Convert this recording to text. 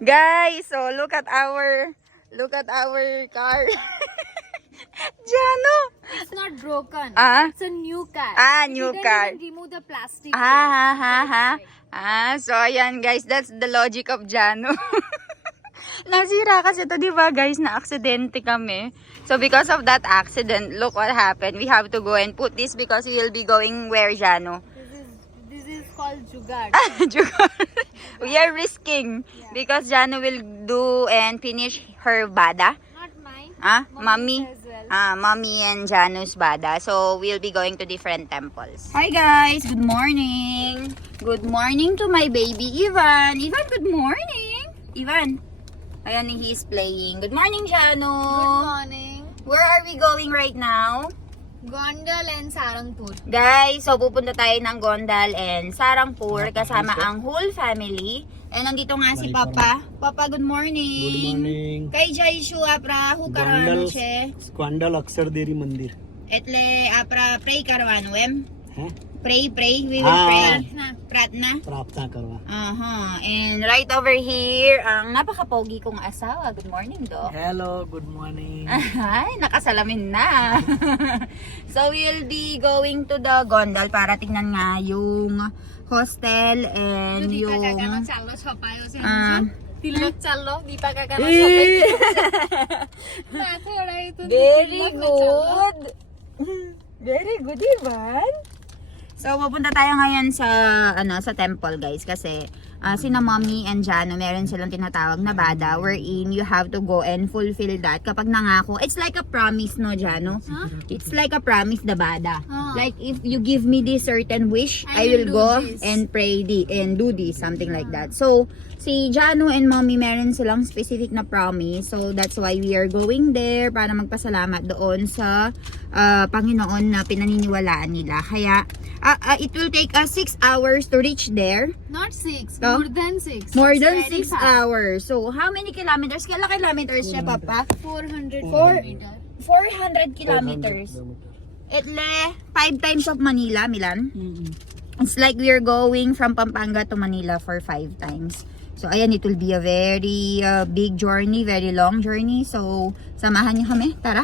Guys, so look at our car. Jano. It's not broken. Ah? It's a new car. New We car. didn't even remove the plastic. So ayan guys, that's the logic of Jano. Nasira kasi to, di ba guys, na aksidente kami. So because of that accident, look what happened. We have to go and put this because we will be going where, Jano? This is called Jugaad. We are risking because Jano will do and finish her bada. Not mine. Mommy? As well. Mommy and Janu's bada. So we'll be going to different temples. Hi guys, good morning. Good morning to my baby Ivan. Ivan, good morning. Ivan. Ayan, he's playing. Good morning, Jano. Good morning. Where are we going right now? Gondal and Sarangpur. Guys, so pupunta tayo ng Gondal and Sarangpur kasama ang whole family. And nandito nga si Papa. Papa, good morning. Good morning Kay Jaishu apra hu karwano che. ग्वांडल अक्षर देरी मंदिर Etle apra pray karwano em. है Pray, we will pray. Na. Pratna. प्रार्थना करवा And right over here, ang napaka-pogi kong asawa. Good morning, Doc. Hello good morning Ay, nakasalamin na. So, we'll be going to the Gondal para tingnan nga yung hostel and yung... चालो छपायो से Ah. तिलक चालो दीपा काकाला छपायो माथे उडायो तो Very good. Very good, Ivan. So, pupunta tayo ngayon sa sa temple, guys, kasi sina Mommy and Jano, meron silang tinatawag na bada wherein you have to go and fulfill that. Kapag nangako, it's like a promise, no, Jano? It's like a promise, the bada. Like, if you give me this certain wish, I will do go this. and pray and do this, something like that. So, si Jano and Mommy meron silang specific na promise. So, that's why we are going there para magpasalamat doon sa Panginoon na pinaniniwalaan nila. Kaya, it will take us 6 hours to reach there. Not 6, Oh? more than 6. More than 6 hours. So, how many kilometers? Kailan kilometers siya, Papa? 400 Four- kilometer. 400 kilometers. Etle, 5 times of Manila, Milan. It's like we are going from Pampanga to Manila for 5 times. So, ayan, it will be a very big journey, very long journey. So, samahan niyo kami. Tara!